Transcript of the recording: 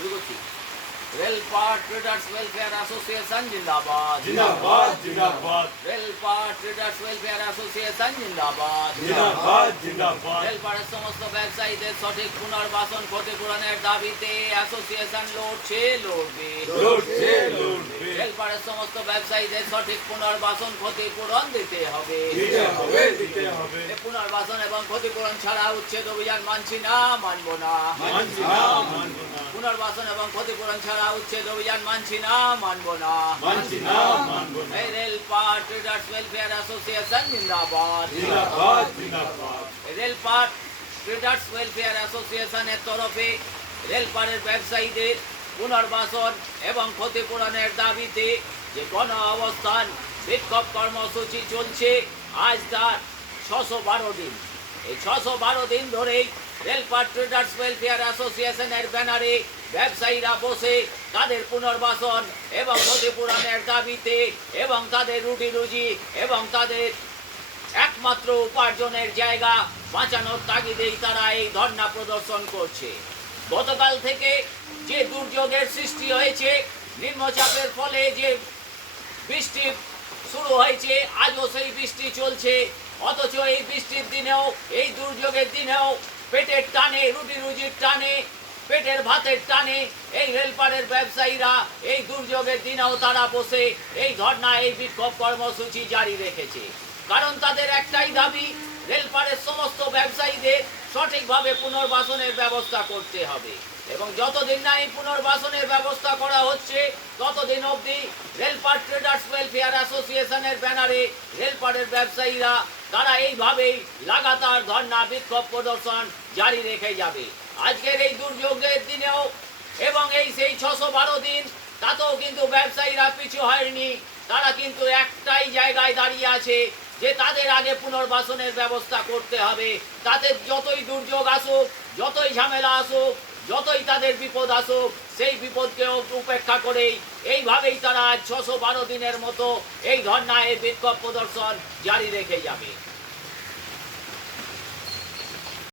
শুরু করছি। রেলপাট traders welfare association জিন্দাবাদ। जिंदाबाद जिंदाबाद রেলপাট ট্রেডার্স ওয়েলফেয়ার অ্যাসোসিয়েশন জিন্দাবাদ। जिंदाबाद जिंदाबाद রেলপাটের সমস্ত ব্যবসায়ীদের সঠিক পুনর্বাসন ক্ষতিপূরণের দাবিতে অ্যাসোসিয়েশন লড়ছে, লড়বে। लौटते लौटते রেলপাটের সমস্ত ব্যবসায়ীদের সঠিক পুনর্বাসন ক্ষতিপূরণ দিতে হবে। दिते हवे এই পুনর্বাসন এবং ক্ষতিপূরণ ছাড়া উচ্ছেদ অভিযান মানছি না, মানব না। मानसी ना मानबो ना পুনর্বাসন এবং ক্ষতিপূরণ ছাড়া উচ্ছেদ অভিযান মানছি না, মানব না। मानसी ना मानबो ना এই রেলপাট ট্রেডার্স ওয়েলফেয়ার অ্যাসোসিয়েশন জিন্দাবাদ। जिंदाबाद जिंदाबाद এই রেলপাট ট্রেডার্স ওয়েলফেয়ার অ্যাসোসিয়েশনের তরফে রেলপাটের ব্যবসায়ীদের পুনর্বাসন এবং ক্ষতিপূরণের দাবিতে যে গণ অবস্থান বিক্ষোভ কর্মসূচি চলছে, আজ তার 612 দিন। এই 612 দিন ধরেই রেলপাট ট্রেডার্স ওয়েলফেয়ার অ্যাসোসিয়েশনের ব্যানারে ব্যবসায়ীরা বসে তাদের পুনর্বাসন এবং ক্ষতিপূরণের দাবিতে এবং তাদের রুটি রুজি এবং তাদের একমাত্র উপার্জনের জায়গা বাঁচানোর তাগিদেই তারা এই ধর্ণা প্রদর্শন করছে। গতকাল থেকে যে দুর্যোগের সৃষ্টি হয়েছে, নিম্নচাপের ফলে যে বৃষ্টি শুরু হয়েছে, আজও সেই বৃষ্টি চলছে। অথচ এই বৃষ্টির দিনেও, এই দুর্যোগের দিনেও পেটের টানে, রুটি রুজির টানে, পেটের ভাতের টানে এই রেলপাটের ব্যবসায়ীরা এই দুর্যোগের দিনেও তারা বসে এই ধর্ণা, এই বিক্ষোভ কর্মসূচি জারি রেখেছে। কারণ তাদের একটাই দাবি, রেলপাটের সমস্ত ব্যবসায়ীদের সঠিকভাবে পুনর্বাসনের ব্যবস্থা করতে হবে। এবং যতদিন না এই পুনর্বাসনের ব্যবস্থা করা হচ্ছে, ততদিন অবধি রেলপাট ট্রেডার্স ওয়েলফেয়ার অ্যাসোসিয়েশনের ব্যানারে রেলপাটের ব্যবসায়ীরা তারা এইভাবেই লাগাতার ধর্ণা বিক্ষোভ প্রদর্শন জারি রেখে যাবে। আজকের এই দুর্যোগের দিনেও এবং এই সেই 612 দিন, তাতেও কিন্তু ব্যবসায়ীরা পিছু হয়নি। তারা কিন্তু একটাই জায়গায় দাঁড়িয়ে আছে যে তাদের আগে পুনর্বাসনের ব্যবস্থা করতে হবে। তাদের যতই দুর্যোগ আসুক, যতই ঝামেলা আসুক, যতই তাদের বিপদ আসুক, সেই বিপদকেও উপেক্ষা করেই এইভাবেই তারা আজ 612 দিনের মতো এই ধর্ণা, এই বিক্ষোভ প্রদর্শন জারি রেখে যাবে।